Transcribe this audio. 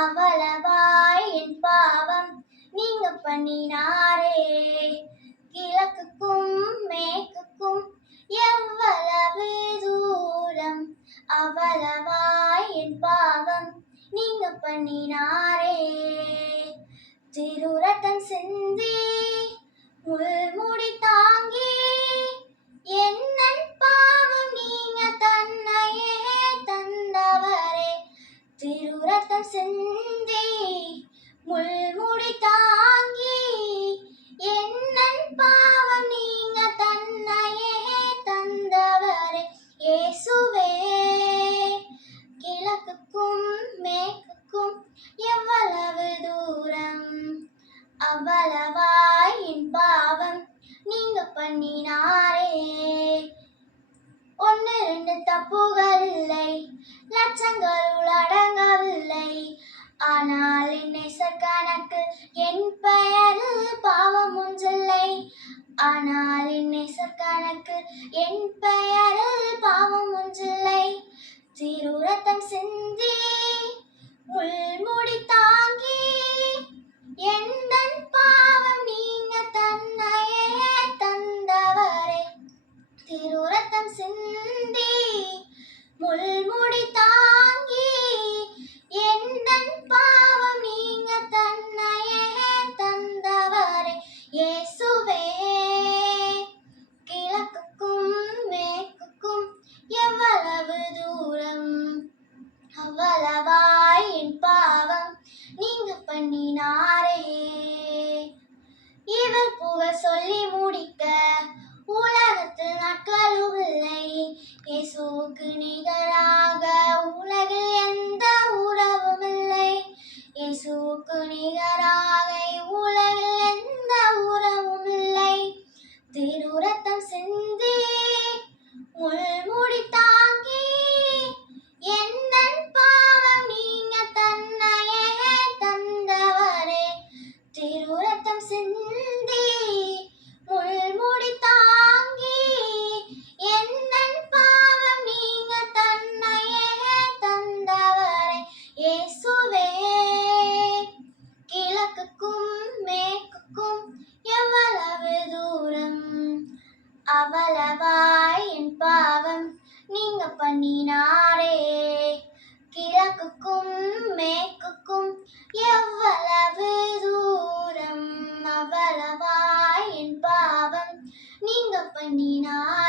அவ்வளவாய் என் பாவம் நீங்க பண்ணினாரே. கிழக்குக்கும் மேற்குக்கும் எவ்வளவு தூரம் அவ்வளவாய் என் பாவம் நீங்க பண்ணினாரே. திருரத்தம் சிந்தி திருரத்தன் சிந்தி முள்முடி தாங்கி என்னன் பாவம் நீங்க தன்னையே தந்தவரே இயேசுவே. கிழக்குக்கும் மேற்குக்கும் எவ்வளவு தூரம் அவ்வளவாய் என் பாவம் நீங்க பண்ணினாரே. ஒன்று ரெண்டு தப்பு ஆனால் என்னை கணக்கு என் பெயரில் பாவம் ஒன்றில்லை. திருரத்தம் சிந்தி முள்முடி தாங்கி எந்த பாவம் நீங்க தன்னையே தந்தவரே. திருரத்தம் சிந்தி முள்முடி பண்ணினாரே. இவர் புகழ் சொல்லி முடிக்க உலகத்தில் நாட்களும் இல்லை. இயேசுவுக்கு நிகராக உலகில் எந்த உறவும் இல்லை. இயேசுவுக்கு நிகராக உலகில் எந்த உறவும் இல்லை. திருரத்தம் சிந்தி உள் முடித்த சிந்தி முள்முடி தாங்கி என்னன் பாவம் நீங்க தன்னையே தந்தவரே இயேசுவே. கிழக்குக்கும் மேற்குக்கும் எவ்வளவு தூரம்? அவ்வளவாய் என் பாவம் நீங்க பண்ணினாரே. அவ்வளவாய் என் பாவம் நீங்க பண்ணினாரே